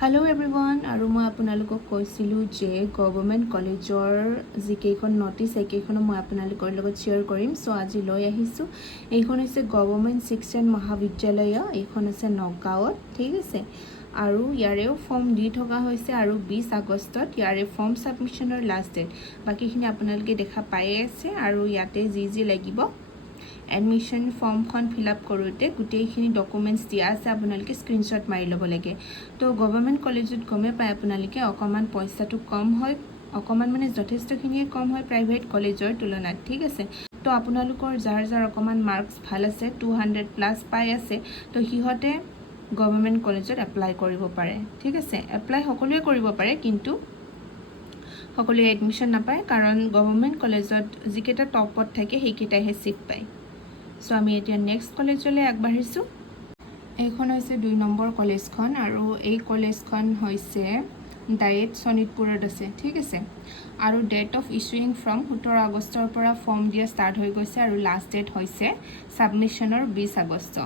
Hello everyone, আৰু মই আপোনালোকক কৈছিলো যে গভৰ্নমেণ্ট কলেজৰ যিকেইখন নটিছ এইকেইখন মই আপোনালোকৰ লগত শ্বেয়াৰ কৰিম। সো আজি লৈ আহিছো। এইখন হৈছে গভৰ্নমেণ্ট শিক্ষণ মহাবিদ্যালয়, এইখন আছে নগাঁৱত, ঠিক আছে। আৰু ইয়াৰেও ফৰ্ম দি থকা হৈছে আৰু 20 আগষ্টত ইয়াৰে ফৰ্ম সাবমিশনৰ লাষ্ট ডেট। বাকিখিনি আপোনালোকে দেখা পাই আছে আৰু ইয়াতে যি লাগিব এডমিশন ফৰ্মখন ফিলআপ কৰোঁতে গোটেইখিনি ডকুমেণ্টছ দিয়া আছে, আপোনালোকে স্ক্ৰীনশ্বট মাৰি ল'ব লাগে। তো গভৰ্নমেণ্ট কলেজত গমে পায় আপোনালোকে অকমান পইচাটো কম হয়, অকমান মানে যথেষ্টখিনিয়ে কম হয় প্ৰাইভেট কলেজৰ তুলনাত, ঠিক আছে। তো আপোনালোকৰ যাৰ অকমান মাৰ্কছ ভাল আছে 200+ পাই আছে, তো সিহঁতে গভৰ্নমেণ্ট কলেজত এপ্লাই কৰিব পাৰে, ঠিক আছে। এপ্লাই সকলোৱে কৰিব পাৰে, কিন্তু সকলোৱে এডমিশ্যন নাপায়, কাৰণ গভৰ্নমেণ্ট কলেজত যিকেইটা টপত থাকে সেইকেইটাইহে ছিট পায়। সো আমি এতিয়া নেক্সট কলেজলৈ আগবাঢ়িছোঁ। এইখন হৈছে 2 নম্বৰ কলেজখন আৰু এই কলেজখন হৈছে ডায়েট শোণিতপুৰত আছে, ঠিক আছে। আৰু ডেট অফ ইছুইং ফ্ৰম 17 আগষ্টৰ পৰা ফৰ্ম দিয়া ষ্টাৰ্ট হৈ গৈছে আৰু লাষ্ট ডেট হৈছে সাবমিশনৰ 20 আগষ্ট।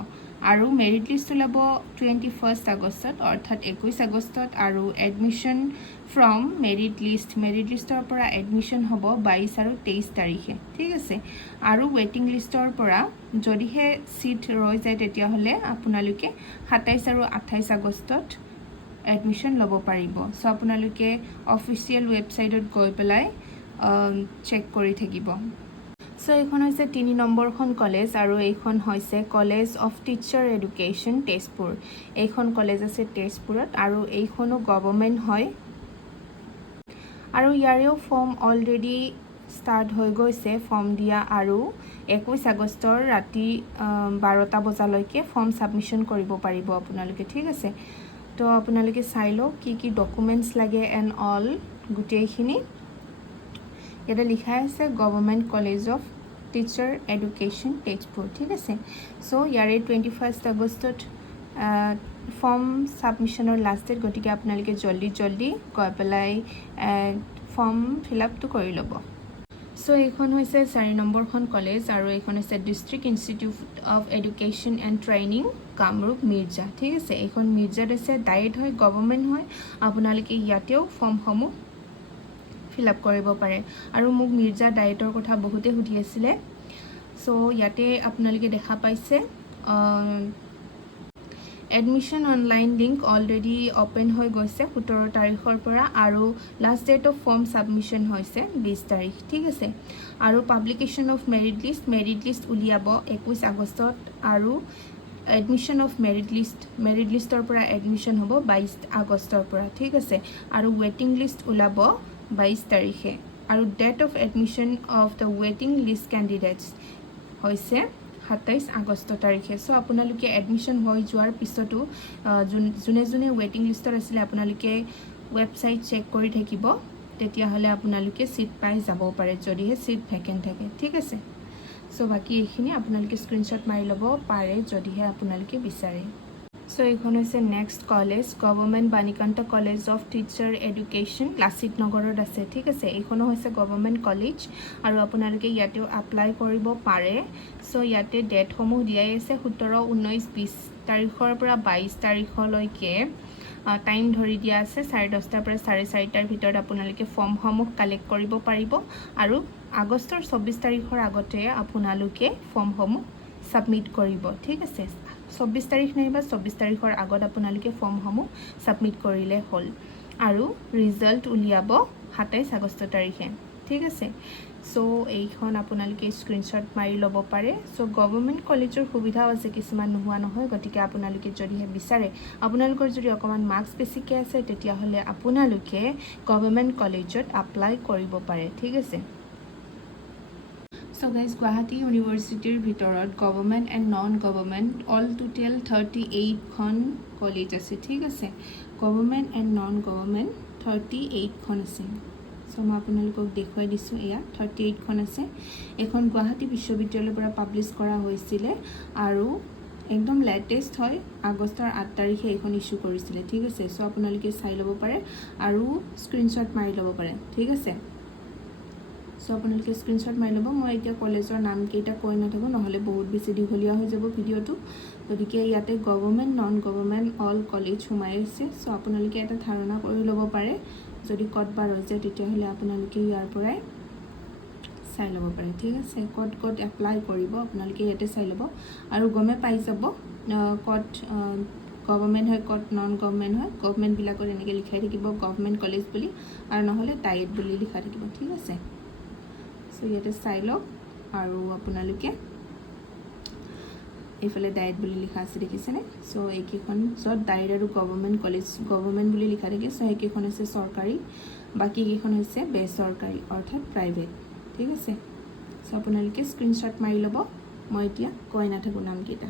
আৰু মেৰিট লিষ্ট ওলাব 21 আগষ্টত, অৰ্থাৎ 21 আগষ্টত। আৰু এডমিশ্যন ফ্ৰম মেৰিট লিষ্টৰ পৰা এডমিশ্যন হ'ব 22 আৰু 23 তাৰিখে, ঠিক আছে। আৰু ৱেটিং লিষ্টৰ পৰা যদিহে সিট ৰৈ যায় তেতিয়াহ'লে আপোনালোকে 27 আৰু 28 আগষ্টত এডমিশ্যন ল'ব পাৰিব। সো আপোনালোকে অফিচিয়েল ৱেবছাইটত গৈ পেলাই চেক কৰি থাকিব। সো এইখন হৈছে 3 নম্বৰখন কলেজ আৰু এইখন হৈছে college of teacher education Tezpur. এইখন কলেজ আছে তেজপুৰত আৰু এইখনো গভৰ্নমেণ্ট হয়। আৰু ইয়াৰেও ফৰ্ম অলৰেডি ষ্টাৰ্ট হৈ গৈছে ফৰ্ম দিয়া, আৰু 21 আগষ্টৰ ৰাতি 12টা বজালৈকে ফৰ্ম সাবমিশন কৰিব পাৰিব আপোনালোকে, ঠিক আছে। তো আপোনালোকে চাই লওক কি ডকুমেণ্টছ লাগে এণ্ড অল গোটেইখিনি ইয়াতে লিখা আছে government college of teacher education Tezpur, ঠিক আছে। সো ইয়াৰে 21 আগষ্টত ফৰ্ম সাবমিশনৰ লাষ্ট ডেট, গতিকে আপোনালোকে জল্দি গৈ পেলাই ফৰ্ম ফিলআপটো কৰি ল'ব। সো এইখন হৈছে 4 নম্বৰখন কলেজ আৰু এইখন হৈছে district institute of education and training Kamrup Mirza, ঠিক আছে। এইখন মিৰ্জাত আছে, ডায়েট হয়, গভৰ্নমেণ্ট হয়। আপোনালোকে ইয়াতেও ফৰ্মসমূহ ফিলআপ কৰিব পাৰে। আৰু মোক মিৰ্জা ডায়েটৰ কথা বহুতে সুধি আছিলে। সো ইয়াতে আপোনালোকে দেখা পাইছে admission online link already open হৈ গৈছে 17 তাৰিখৰ পৰা, আৰু last date of form submission হৈছে 20 তাৰিখ, ঠিক আছে। আৰু পাব্লিকেশ্যন অফ মেৰিট লিষ্ট উলিয়াব 21 আগষ্টত, আৰু এডমিশ্যন অফ মেৰিট লিষ্টৰ পৰা এডমিশ্যন হ'ব 22 আগষ্টৰ পৰা, ঠিক আছে। আৰু ৱেটিং লিষ্ট ওলাব 22 তাৰিখে। আৰু date of admission of the ৱেটিং লিষ্ট কেণ্ডিডেটছ হৈছে 27 আগষ্ট তাৰিখে। সো আপোনালোকে এডমিশ্যন হৈ যোৱাৰ পিছতো যোনে ৱেটিং লিষ্টত আছিলে আপোনালোকে ৱেবছাইট চেক কৰি থাকিব, তেতিয়াহ'লে আপোনালোকে ছিট পাই যাব পাৰে যদিহে ছিট ভেকেণ্ট থাকে, ঠিক আছে। সো বাকী এইখিনি আপোনালোকে স্ক্ৰীনশ্বট মাৰি ল'ব পাৰে যদিহে আপোনালোকে বিচাৰে। সো এইখন হৈছে next college government Banikanta college of teacher education, Lachit নগৰত আছে, ঠিক আছে। এইখনো হৈছে গভৰ্নমেণ্ট কলেজ আৰু আপোনালোকে ইয়াতেও এপ্লাই কৰিব পাৰে। সো ইয়াতে ডেটসমূহ দিয়াই আছে 17, 19, 20 তাৰিখৰ পৰা 22 তাৰিখলৈকে টাইম ধৰি দিয়া আছে। 10:30 পৰা 4:30টাৰ ভিতৰত আপোনালোকে ফৰ্মসমূহ কালেক্ট কৰিব পাৰিব, আৰু আগষ্টৰ 24 তাৰিখৰ আগতে আপোনালোকে ফৰ্মসমূহ সাবমিট কৰিব, ঠিক আছে। 24 তাৰিখ নাইবা 24 তাৰিখৰ আগত আপোনালোকে ফৰ্মসমূহ সাবমিট কৰিলে হ'ল। আৰু ৰিজাল্ট উলিয়াব 27 আগষ্ট তাৰিখে, ঠিক আছে। সো এইখন আপোনালোকে স্ক্ৰীনশ্বট মাৰি ল'ব পাৰে। সো গভৰ্নমেণ্ট কলেজৰ সুবিধাও আছে কিছুমান, নোহোৱা নহয়। গতিকে আপোনালোকে যদিহে বিচাৰে, আপোনালোকৰ যদি অকণমান মাৰ্কছ বেছিকৈ আছে, তেতিয়াহ'লে আপোনালোকে গভৰ্নমেণ্ট কলেজত এপ্লাই কৰিব পাৰে, ঠিক আছে। সো গাইজ, গুৱাহাটী ইউনিভাৰ্চিটিৰ ভিতৰত government and non government all total 38খন কলেজ আছে, ঠিক আছে। গভৰ্নমেণ্ট এণ্ড নন গভৰ্নমেণ্ট 38খন আছে। সো মই আপোনালোকক দেখুৱাই দিছোঁ, এয়া 38খন আছে। এখন গুৱাহাটী বিশ্ববিদ্যালয়ৰ পৰা পাব্লিছ কৰা হৈছিলে আৰু একদম লেটেষ্ট হয়, আগষ্টৰ 8 তাৰিখে এইখন ইছ্যু কৰিছিলে, ঠিক আছে। সো আপোনালোকে চাই ল'ব পাৰে আৰু স্ক্ৰীনশ্বট মাৰি ল'ব পাৰে, ঠিক আছে। সো আপোনালোকে স্ক্ৰীনশ্বট মাৰি ল'ব মই এতিয়া কলেজৰ নামকেইটা কৈ নাথাকোঁ নহ'লে বহুত বেছি দীঘলীয়া হৈ যাব ভিডিঅ'টো গতিকে ইয়াতে government non government all college সোমাই আছে চ' আপোনালোকে এটা ধাৰণা কৰি ল'ব পাৰে যদি ক'তবা ৰৈ যায় তেতিয়াহ'লে আপোনালোকে ইয়াৰ পৰাই চাই ল'ব পাৰে ঠিক আছে ক'ত এপ্লাই কৰিব আপোনালোকে ইয়াতে চাই ল'ব আৰু গমে পাই যাব ক'ত গভৰ্ণমেণ্ট হয় ক'ত নন গভৰ্ণমেণ্ট হয় গভৰ্ণমেণ্টবিলাকত এনেকৈ লিখাই থাকিব গভৰ্ণমেণ্ট কলেজ বুলি আৰু নহ'লে ডায়েট বুলি লিখা থাকিব ঠিক আছে চ' ইয়াতে চাই লওক আৰু আপোনালোকে এইফালে ডায়েট বুলি লিখা আছে দেখিছেনে চ' এইকেইখন য'ত ডায়েট আৰু গভৰ্ণমেণ্ট কলেজ গভৰ্ণমেণ্ট বুলি লিখা থাকে চ' সেইকেইখন হৈছে চৰকাৰী বাকীকেইখন হৈছে বেচৰকাৰী অৰ্থাৎ প্ৰাইভেট ঠিক আছে চ' আপোনালোকে স্ক্ৰীনশ্বট মাৰি ল'ব মই এতিয়া কৈ নাথাকোঁ নামকেইটা